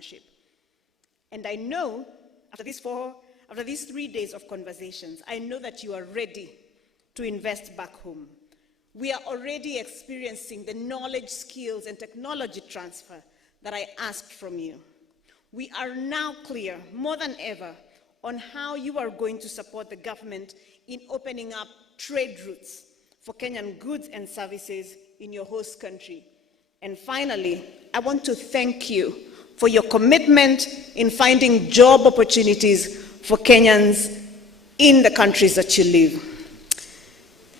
partnership. And I know, after these 3 days of conversations, I know that you are ready to invest back home. We are already experiencing the knowledge, skills, and technology transfer that I asked from you. We are now clear, more than ever, on how you are going to support the government in opening up trade routes for Kenyan goods and services in your host country. And finally, I want to thank you for your commitment in finding job opportunities for Kenyans in the countries that you live.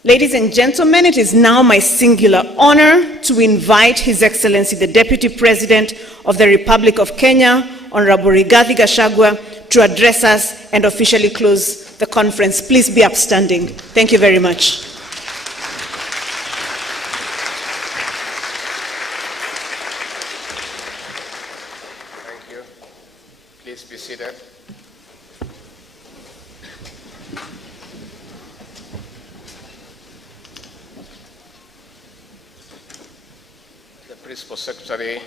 Ladies and gentlemen, it is now my singular honor to invite His Excellency, the Deputy President of the Republic of Kenya, Honorable Rigathi Gachagua, to address us and officially close the conference. Please be upstanding. Thank you very much. Thank you. Please be seated. The Principal Secretary,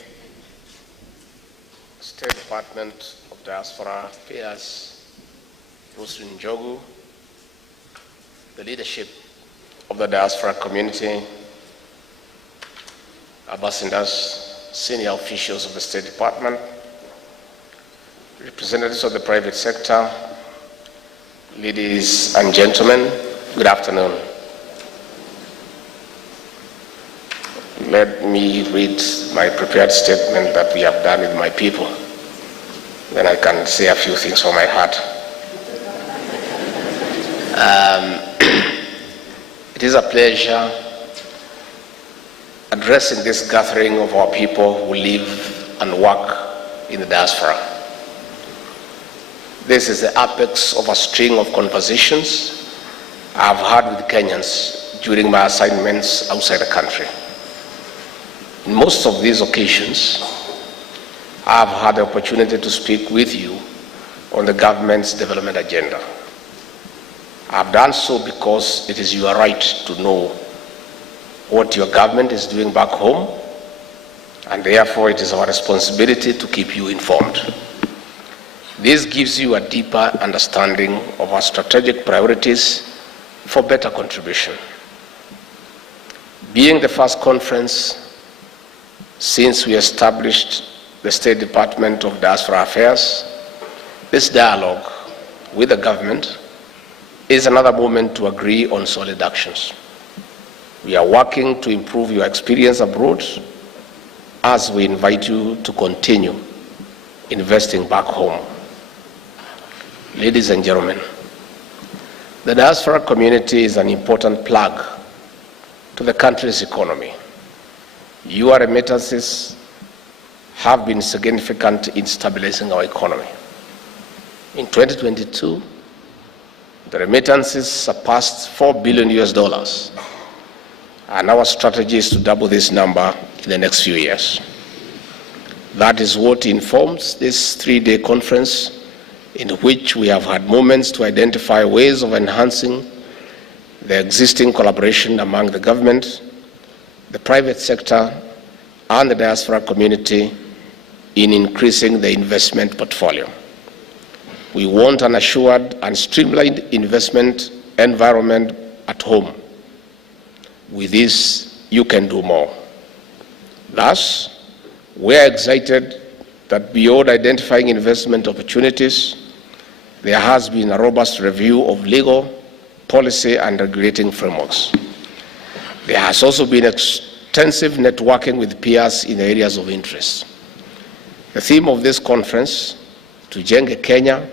State Department of Diaspora Affairs, Roslyn Njogu, the leadership of the diaspora community, ambassadors, senior officials of the State Department, representatives of the private sector, ladies and gentlemen, good afternoon. Let me read my prepared statement that we have done with my people. Then I can say a few things from my heart. It is a pleasure addressing this gathering of our people who live and work in the diaspora. This is the apex of a string of conversations I've had with Kenyans during my assignments outside the country. In most of these occasions, I've had the opportunity to speak with you on the government's development agenda. I've done so because it is your right to know what your government is doing back home, and therefore it is our responsibility to keep you informed. This gives you a deeper understanding of our strategic priorities for better contribution. Being the first conference since we established the State Department of Diaspora Affairs, this dialogue with the government is another moment to agree on solid actions. We are working to improve your experience abroad as we invite you to continue investing back home. Ladies and gentlemen, the diaspora community is an important plug to the country's economy. Your remittances have been significant in stabilizing our economy. In 2022, the remittances surpassed $4 billion, and our strategy is to double this number in the next few years. That is what informs this 3-day conference, in which we have had moments to identify ways of enhancing the existing collaboration among the government, the private sector, and the diaspora community in increasing the investment portfolio. We want an assured and streamlined investment environment at home. With this, you can do more. Thus, we are excited that beyond identifying investment opportunities, there has been a robust review of legal, policy, and regulating frameworks. There has also been extensive networking with peers in areas of interest. The theme of this conference, Tujenge Kenya,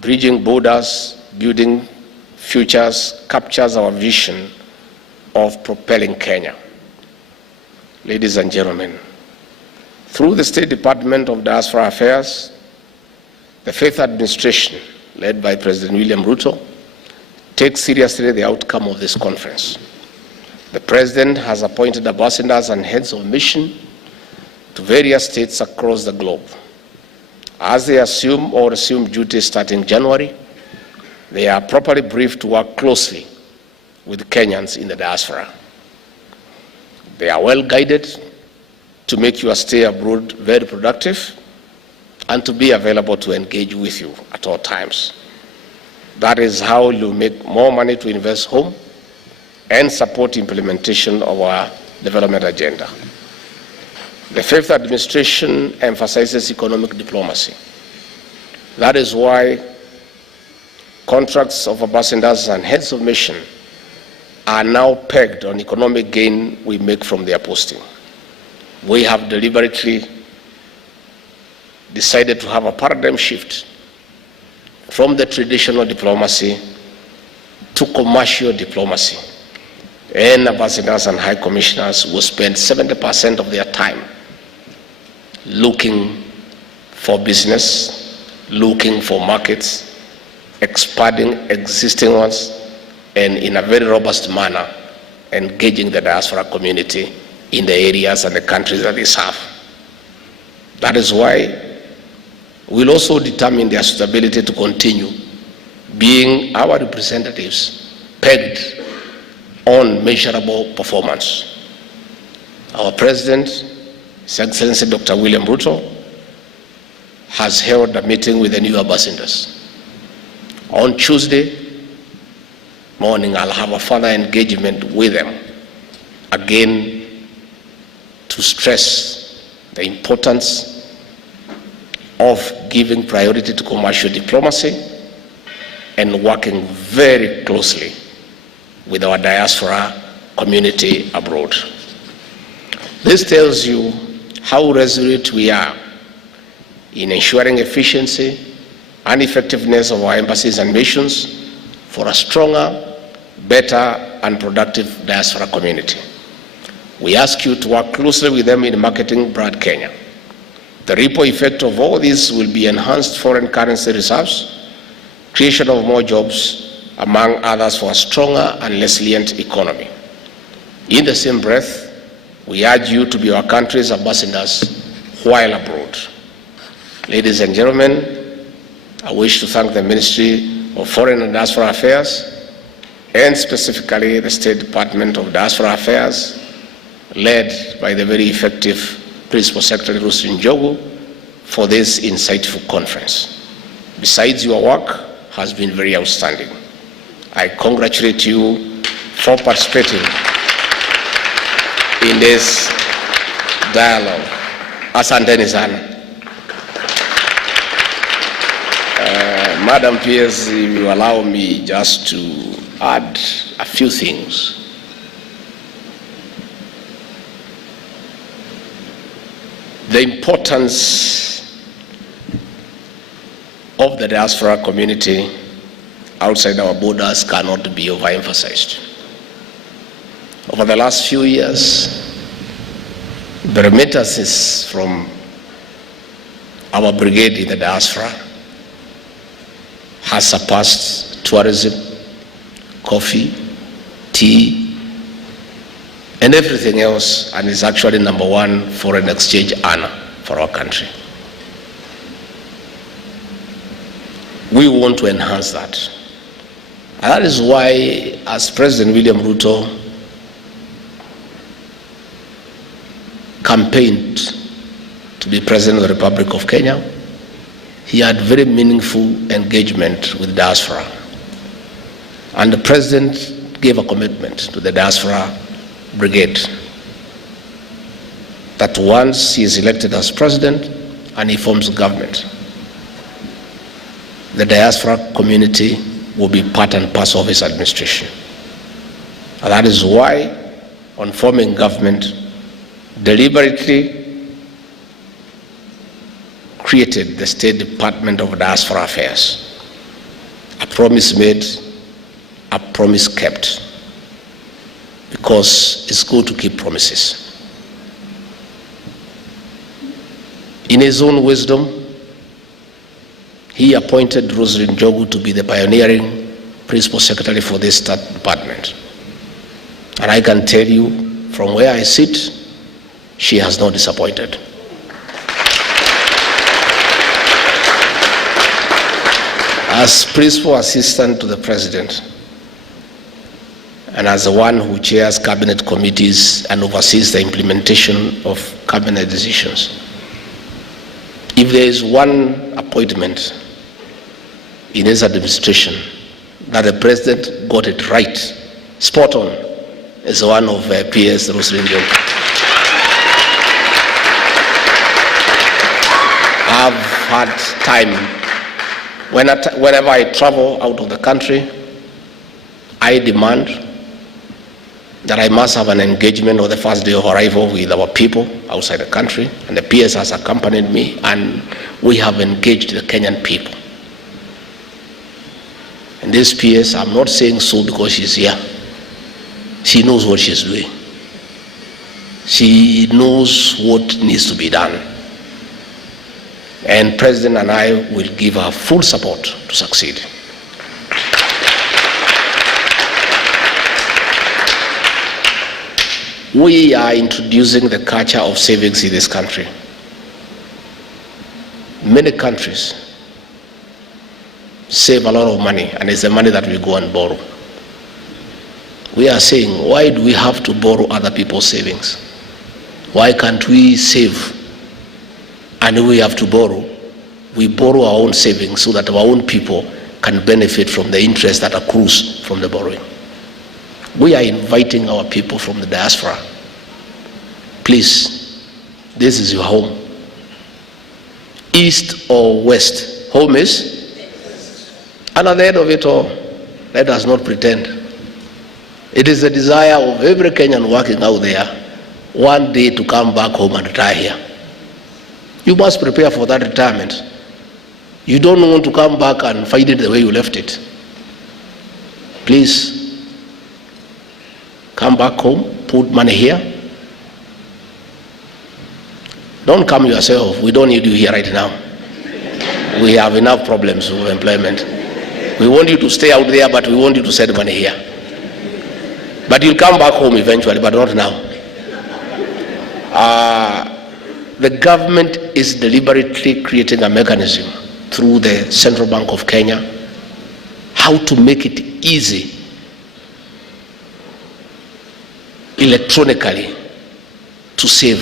Bridging Borders, Building Futures, captures our vision of propelling Kenya. Ladies and gentlemen, through the State Department of Diaspora Affairs, the Faith Administration, led by President William Ruto, takes seriously the outcome of this conference. The President has appointed ambassadors and heads of mission to various states across the globe. As they assume or resume duty starting January, they are properly briefed to work closely with Kenyans in the diaspora. They are well guided to make your stay abroad very productive and to be available to engage with you at all times. That is how you make more money to invest home and support implementation of our development agenda. The fifth administration emphasizes economic diplomacy. That is why contracts of ambassadors and heads of mission are now pegged on economic gain we make from their posting. We have deliberately decided to have a paradigm shift from the traditional diplomacy to commercial diplomacy. And ambassadors and high commissioners will spend 70% of their time looking for business, looking for markets, expanding existing ones, and in a very robust manner, engaging the diaspora community in the areas and the countries that they serve. That is why we'll also determine their suitability to continue being our representatives pegged on measurable performance. Our President, His Excellency Dr. William Ruto, has held a meeting with the new ambassadors. On Tuesday morning, I'll have a further engagement with them, again, to stress the importance of giving priority to commercial diplomacy and working very closely with our diaspora community abroad. This tells you how resolute we are in ensuring efficiency and effectiveness of our embassies and missions for a stronger, better, and productive diaspora community. We ask you to work closely with them in marketing Brand Kenya. The ripple effect of all this will be enhanced foreign currency reserves, creation of more jobs, among others, for a stronger and resilient economy. In the same breath, we urge you to be our country's ambassadors while abroad. Ladies and gentlemen, I wish to thank the Ministry of Foreign and Diaspora Affairs, and specifically the State Department of Diaspora Affairs, led by the very effective Principal Secretary Rustin Njogu, for this insightful conference. Besides, your work has been very outstanding. I congratulate you for participating in this dialogue. Asanteni sana. Madam PS, if you allow me just to add a few things. The importance of the diaspora community outside our borders cannot be overemphasized. Over the last few years, the remittances from our brigade in the diaspora has surpassed tourism, coffee, tea, and everything else, and is actually #1 foreign exchange earner for our country. We want to enhance that. And that is why, as President William Ruto campaigned to be President of the Republic of Kenya, he had very meaningful engagement with diaspora. And the President gave a commitment to the diaspora brigade that once he is elected as President and he forms government, the diaspora community will be part and parcel of his administration. And that is why, on forming government, deliberately created the State Department of Diaspora Affairs. A promise made, a promise kept, because it's good to keep promises. In his own wisdom, he appointed Rustin Njogu to be the pioneering Principal Secretary for this department. And I can tell you, from where I sit, she has not disappointed. As Principal Assistant to the President, and as the one who chairs cabinet committees and oversees the implementation of cabinet decisions. If there is one appointment in his administration that the president got it right, spot on, is one of PS Rosalind Jogo. I've had time, whenever I travel out of the country, I demand that I must have an engagement on the first day of arrival with our people outside the country, and the PS has accompanied me, and we have engaged the Kenyan people. And this PS, I'm not saying so because she's here. She knows what she's doing. She knows what needs to be done. And President and I will give her full support to succeed. We are introducing the culture of savings in this country. Many countries save a lot of money, and it's the money that we go and borrow. We are saying, why do we have to borrow other people's savings? Why can't we save and we have to borrow? We borrow our own savings so that our own people can benefit from the interest that accrues from the borrowing. We are inviting our people from the diaspora. Please, this is your home. East or west, home is? And at the end of it all, let us not pretend. It is the desire of every Kenyan working out there one day to come back home and retire here. You must prepare for that retirement. You don't want to come back and find it the way you left it. Please, come back home, put money here. Don't come yourself. We don't need you here right now. We have enough problems with employment. We want you to stay out there, but we want you to send money here. But you'll come back home eventually, but not now. The government is deliberately creating a mechanism through the Central Bank of Kenya how to make it easy electronically to save,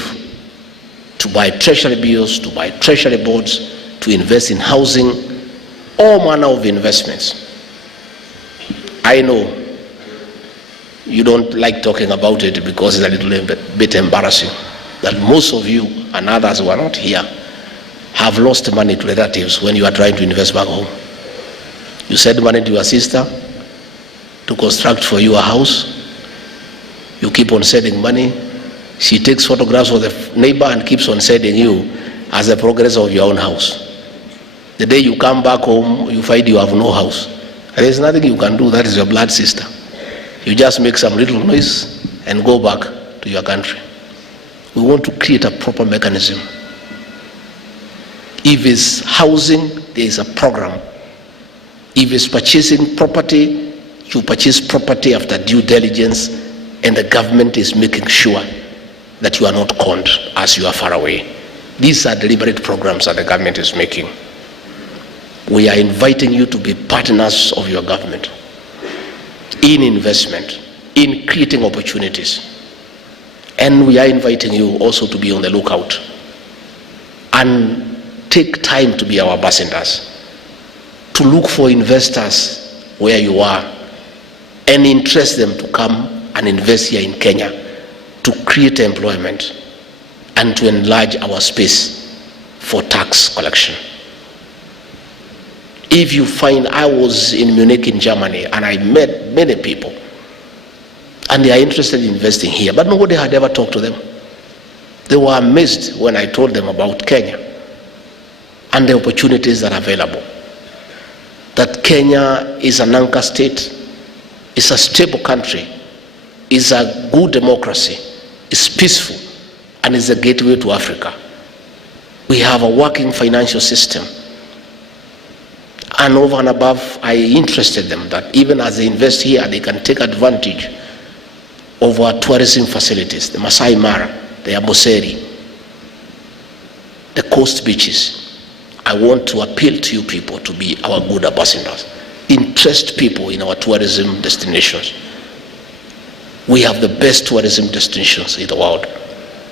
to buy treasury bills, to buy treasury bonds, to invest in housing, all manner of investments. I know you don't like talking about it because it's a little bit embarrassing that most of you and others who are not here have lost money to relatives when you are trying to invest back home. You send money to your sister to construct for you a house. You keep on sending money. She takes photographs of the neighbor and keeps on sending you as the progress of your own house. The day you come back home, you find you have no house. And there's nothing you can do. That is your blood sister. You just make some little noise and go back to your country. We want to create a proper mechanism. If it's housing, there is a program. If it's purchasing property, you purchase property after due diligence, and the government is making sure that you are not conned as you are far away. These are deliberate programs that the government is making. We are inviting you to be partners of your government in investment, in creating opportunities. And we are inviting you also to be on the lookout and take time to be our ambassadors, to look for investors where you are and interest them to come and invest here in Kenya to create employment and to enlarge our space for tax collection. If you find, I was in Munich in Germany and I met many people and they are interested in investing here, but nobody had ever talked to them. They were amazed when I told them about Kenya and the opportunities that are available. That Kenya is an anchor state, is a stable country, is a good democracy, is peaceful, and is a gateway to Africa. We have a working financial system. And over and above, I interested them that even as they invest here, they can take advantage of our tourism facilities, the Masai Mara, the Amboseli, the coast beaches. I want to appeal to you people to be our good ambassadors. Interest people in our tourism destinations. We have the best tourism destinations in the world.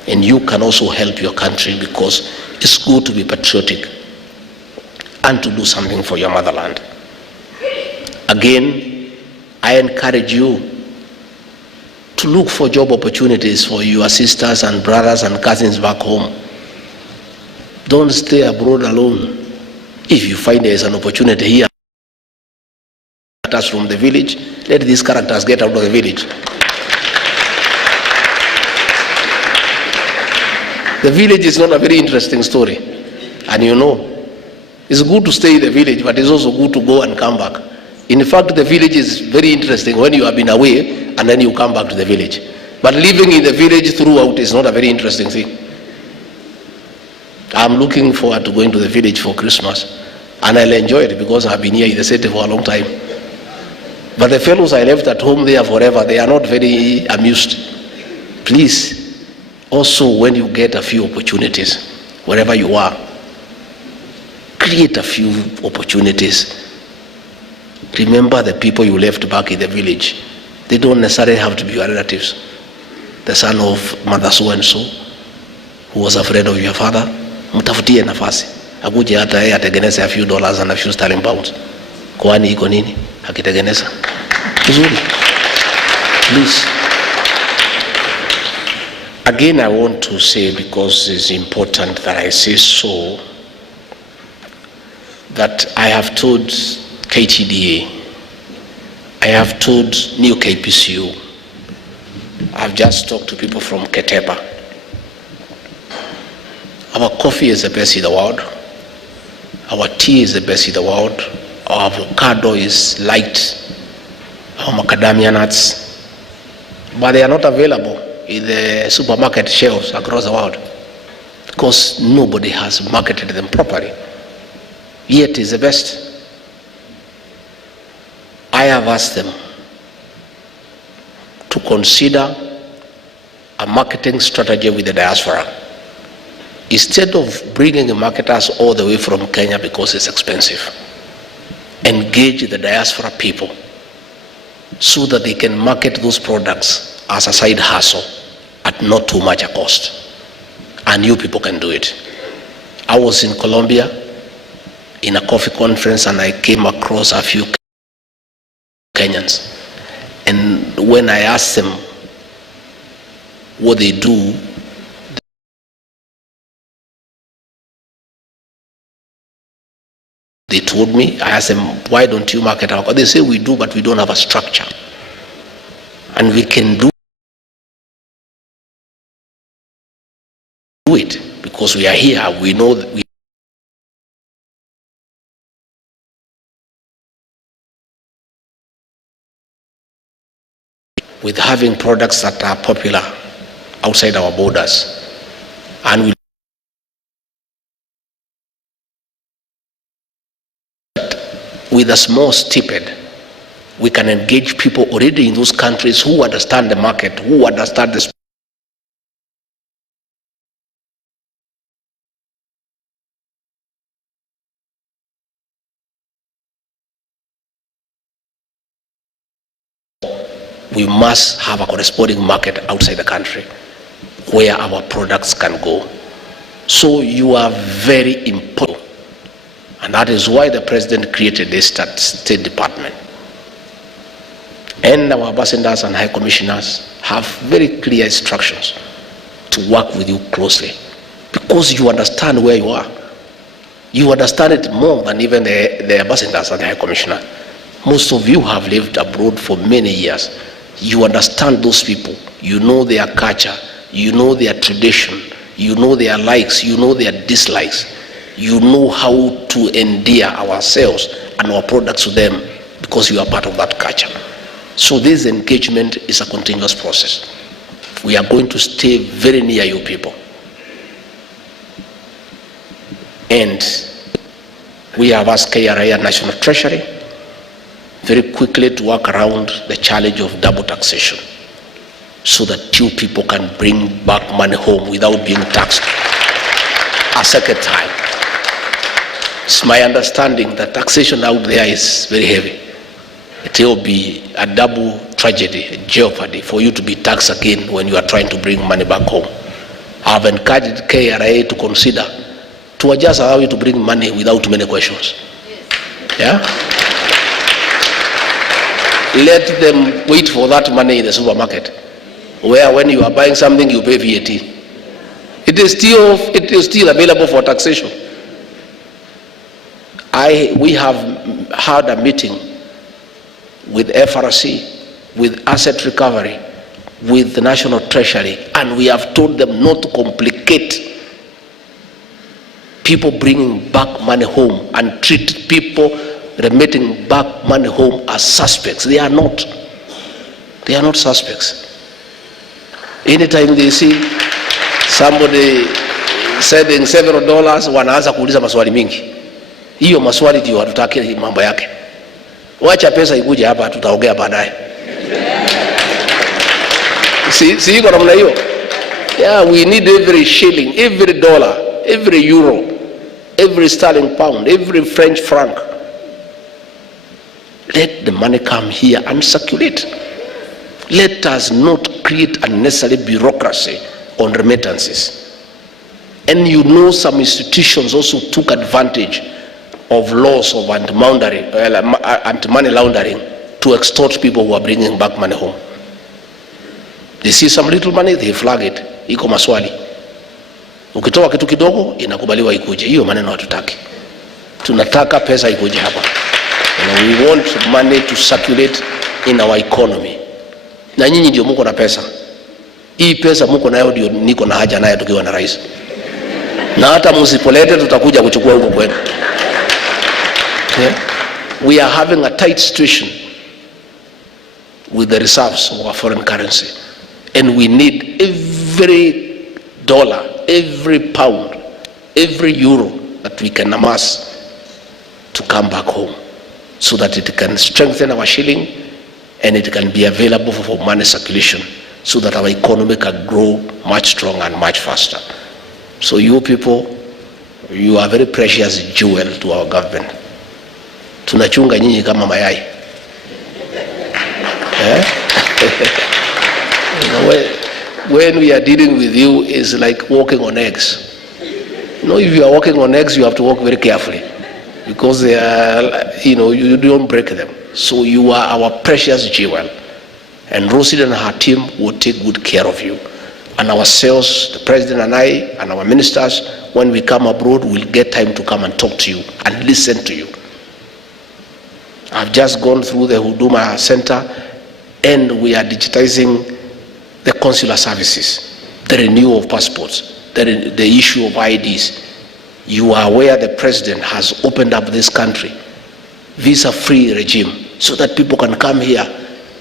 And you can also help your country, because it's good to be patriotic and to do something for your motherland. Again, I encourage you to look for job opportunities for your sisters and brothers and cousins back home. Don't stay abroad alone. If you find there is an opportunity here, from the village, let these characters get out of the village. The village is not a very interesting story, and you know, it's good to stay in the village, but it's also good to go and come back. In fact, the village is very interesting when you have been away and then you come back to the village. But living in the village throughout is not a very interesting thing. I'm looking forward to going to the village for Christmas, and I'll enjoy it because I've been here in the city for a long time. But the fellows I left at home there forever, they are not very amused. Please, also when you get a few opportunities, wherever you are, create a few opportunities. Remember the people you left back in the village. They don't necessarily have to be your relatives. The son of mother so and so, who was a friend of your father, mtafutie nafasi. Akuje hata yeye atengeneze a few dollars and a few sterling pounds. Kwani iko nini? Akitengeneza. Vizuri. Please. Again, I want to say, because it's important that I say so, that I have told KTDA, I have told New KPCU, I've just talked to people from Keteba. Our coffee is the best in the world. Our tea is the best in the world. Our avocado is light. Our macadamia nuts. But they are not available in the supermarket shelves across the world because nobody has marketed them properly. Yet is the best. I have asked them to consider a marketing strategy with the diaspora. Instead of bringing marketers all the way from Kenya because it's expensive, engage the diaspora people so that they can market those products as a side hustle at not too much a cost. And you people can do it. I was in Colombia in a coffee conference and I came across a few Kenyans. And when I asked them what they do, they told me, I asked them, why don't you market our coffee? They say we do, but we don't have a structure. And we can do it because we are here. We know that with having products that are popular outside our borders, and with a small stipend, we can engage people already in those countries who understand the market, who understand the we must have a corresponding market outside the country where our products can go. So you are very important. And that is why the president created this State Department. And our ambassadors and high commissioners have very clear instructions to work with you closely because you understand where you are. You understand it more than even the ambassadors and the high commissioner. Most of you have lived abroad for many years. You understand those people. You know their culture. You know their tradition. You know their likes. You know their dislikes. You know how to endear ourselves and our products to them because you are part of that culture. So this engagement is a continuous process. We are going to stay very near you people. And we have asked KRA and National Treasury very quickly to work around the challenge of double taxation so that you people can bring back money home without being taxed a second time. It's my understanding that taxation out there is very heavy. It will be a double tragedy, a jeopardy for you to be taxed again when you are trying to bring money back home. I have encouraged KRA to consider to just allow you to bring money without too many questions. Yeah? Let them wait for that money in the supermarket, where when you are buying something you pay VAT. It is still available for taxation. We have had a meeting with FRC, with asset recovery, with the National Treasury, and we have told them not to complicate people bringing back money home and treat people remitting back money home as suspects. They are not. They are not suspects. Anytime they see somebody sending several dollars, wanaanza kuuliza maswali mingi. Hiyo maswali ndio hatutaki mambo yake. Wacha pesa ikuje hapa, tutaongea baadaye. Si iko namna hiyo? Yeah, we need every shilling, every dollar, every euro, every sterling pound, every French franc. Let the money come here and circulate. Let us not create unnecessary bureaucracy on remittances. And you know, some institutions also took advantage of laws of anti-money laundering to extort people who are bringing back money home. They see some little money, they flag it. Iko maswali. Ukitoa kitu kidogo, inakubaliwa ikuje. Hiyo maneno hatutaki. Tunataka pesa ikuje hapa. And we want money to circulate in our economy. Na nyinyi ndio mko na pesa. Hii pesa mko nayo ndio niko na haja nayo tukiwa na rais. Na hata msipolete tutakuja kuchukua huko kwenu. Yeah? We are having a tight situation with the reserves of our foreign currency. And we need every dollar, every pound, every euro that we can amass to come back home, so that it can strengthen our shilling and it can be available for money circulation, so that our economy can grow much stronger and much faster. So you people, you are very precious jewel to our government. Tunachunga nyinyi kama mayai. When we are dealing with you, it's like walking on eggs. You know, if you are walking on eggs, you have to walk very carefully, because they are, you don't break them. So you are our precious jewel, and Rosie and her team will take good care of you. And ourselves, the president and I, and our ministers, when we come abroad, we'll get time to come and talk to you and listen to you. I've just gone through the Huduma Center, and we are digitizing the consular services, the renewal of passports, the issue of IDs. You are aware the president has opened up this country, visa-free regime, so that people can come here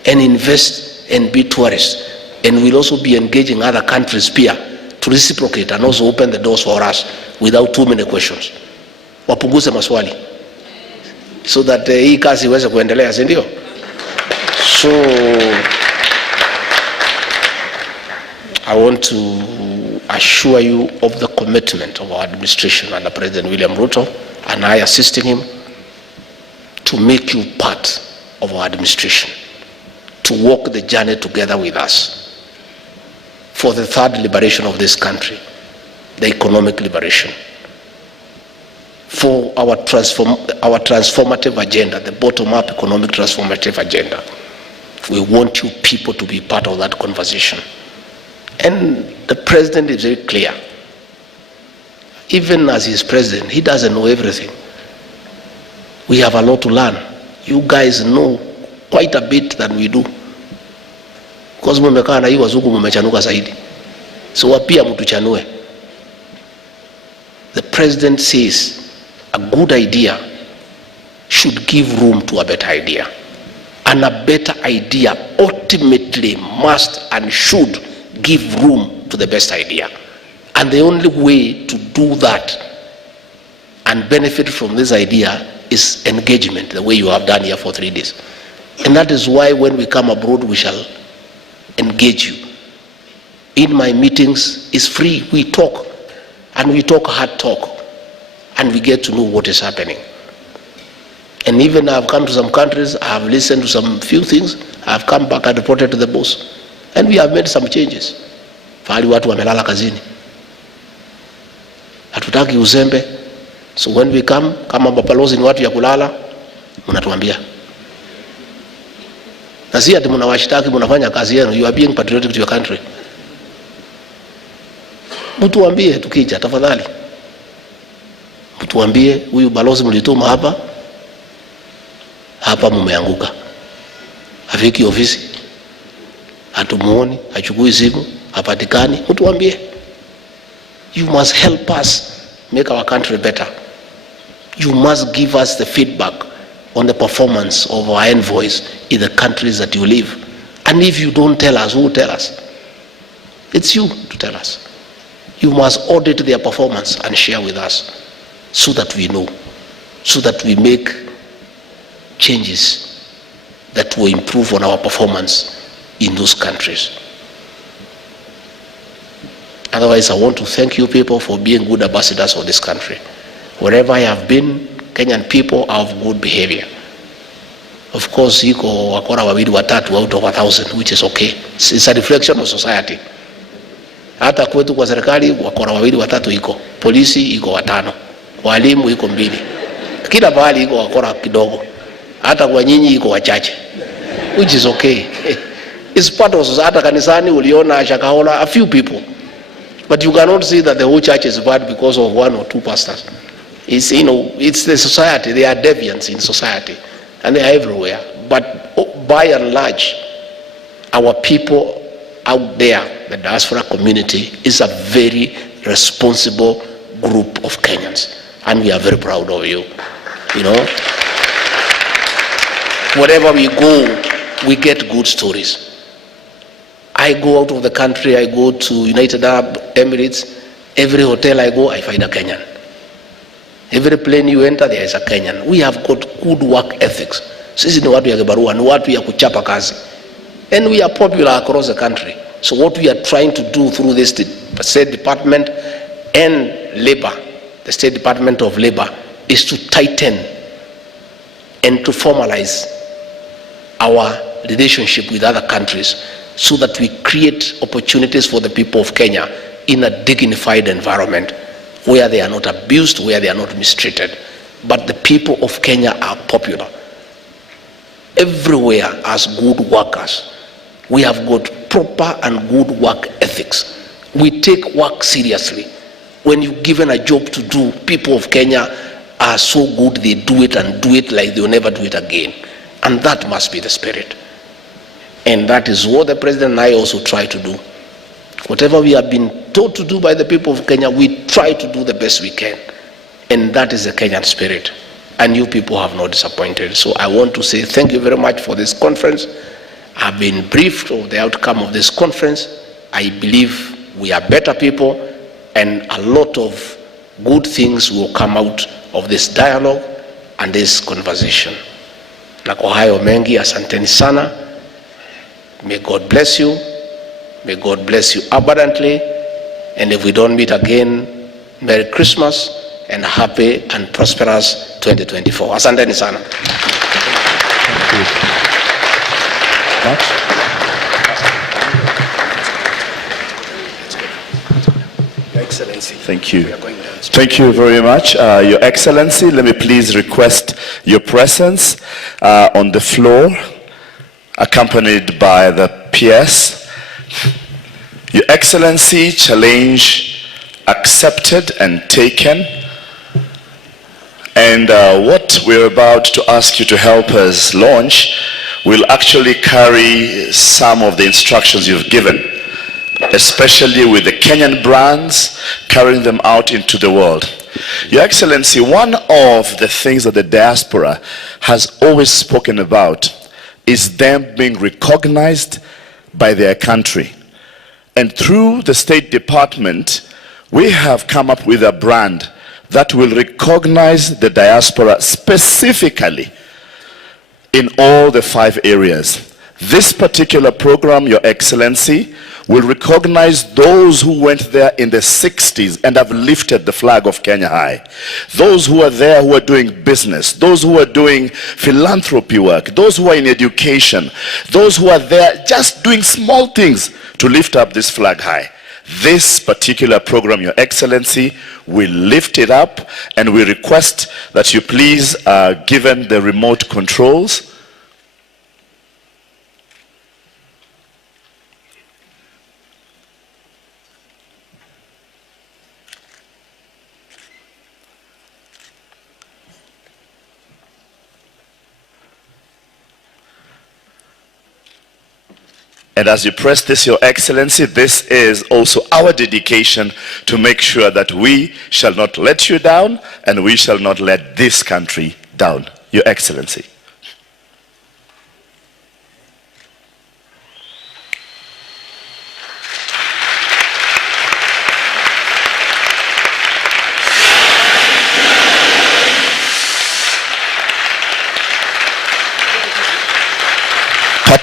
and invest and be tourists. And we'll also be engaging other countries here to reciprocate and also open the doors for us without too many questions. Wapunguze maswali, so that hii kazi iweze kuendelea, si ndio? So I want to assure you of the commitment of our administration under President William Ruto, and I assisting him, to make you part of our administration, to walk the journey together with us for the third liberation of this country, the economic liberation, for our transformative agenda, the bottom-up economic transformative agenda. We want you people to be part of that conversation. And the president is very clear. Even as he's president, he doesn't know everything. We have a lot to learn. You guys know quite a bit than we do, because mmekaa na hii wazungu mmechanuka zaidi. So wapia mtuchanue. The president says a good idea should give room to a better idea, and a better idea ultimately must and should give room to the best idea. And the only way to do that and benefit from this idea is engagement, the way you have done here for 3 days. And that is why when we come abroad, we shall engage you. In my meetings, it's free. We talk, and we talk hard talk, and we get to know what is happening. And even I've come to some countries, I have listened to some few things, I've come back and reported to the boss. And we have made some changes. Fahali watu wamelala kazini. Hatutaki uzembe. So when we come, kama mabalozi ni watu ya kulala, mnatuambia. Na si ati mnawashtaki mnafanya kazi yenu, you are being patriotic to your country. Mtuambie tukija tafadhali. Mtuambie huyu balozi mlituma hapa mumeanguka. Hafiki ofisi. Hatumuoni, hachukui simu, hapatikani. Mtuambie. You must help us make our country better. You must give us the feedback on the performance of our envoys in the countries that you live. And if you don't tell us, who will tell us? It's you to tell us. You must audit their performance and share with us so that we know, so that we make changes that will improve on our performance in those countries. Otherwise, I want to thank you people for being good ambassadors of this country. Wherever I have been, Kenyan people are of good behavior. Of course, iko wakora wawili watatu out of 1,000, which is okay. It's a reflection of society. Hata kwetu kwa serikali wakora wawili watatu iko. Polisi iko 5. Walimu iko 2. Kila mahali iko wakora kidogo. Hata kwa nyinyi iko wachache. Which is okay. It's part of society. Hata kanisani uliona Shakahola, a few people. But you cannot say that the whole church is bad because of 1 or 2 pastors. It's, you know, it's the society. There are deviants in society. And they are everywhere. But by and large, our people out there, the diaspora community, is a very responsible group of Kenyans. And we are very proud of you. You know, wherever we go, we get good stories. I go out of the country, I go to United Arab Emirates. Every hotel I go, I find a Kenyan. Every plane you enter, there is a Kenyan. We have got good work ethics. Sisi ni watu ya kibarua, ni watu ya kuchapa kazi. And we are popular across the country. So what we are trying to do through this State Department and Labor, the State Department of Labor, is to tighten and to formalize our relationship with other countries so that we create opportunities for the people of Kenya in a dignified environment where they are not abused, where they are not mistreated. But the people of Kenya are popular. Everywhere as good workers. We have got proper and good work ethics. We take work seriously. When you're given a job to do, people of Kenya are so good, they do it and do it like they'll never do it again. And that must be the spirit. And that is what the President and I also try to do. Whatever we have been taught to do by the people of Kenya, we try to do the best we can. And that is the Kenyan spirit. And you people have not disappointed. So I want to say thank you very much for this conference. I've been briefed of the outcome of this conference. I believe we are better people, and a lot of good things will come out of this dialogue and this conversation. Na kwa hayo mengi, asanteni sana. May God bless you. May God bless you abundantly. And if we don't meet again, Merry Christmas and happy and prosperous 2024. Asanteni sana. Your Excellency. Thank you. Thank you very much, Your Excellency. Let me please request your presence on the floor, accompanied by the PS. Your Excellency, challenge accepted and taken. And what we're about to ask you to help us launch will actually carry some of the instructions you've given, especially with the Kenyan brands, carrying them out into the world. Your Excellency, one of the things that the diaspora has always spoken about is them being recognized by their country. And through the State Department, we have come up with a brand that will recognize the diaspora specifically in all the 5 areas. This particular program, Your Excellency, will recognize those who went there in the 60s and have lifted the flag of Kenya high. Those who are there who are doing business, those who are doing philanthropy work, those who are in education, those who are there just doing small things to lift up this flag high. This particular program, Your Excellency, will lift it up, and we request that you please, given the remote controls, and as you press this, Your Excellency, this is also our dedication to make sure that we shall not let you down and we shall not let this country down, Your Excellency.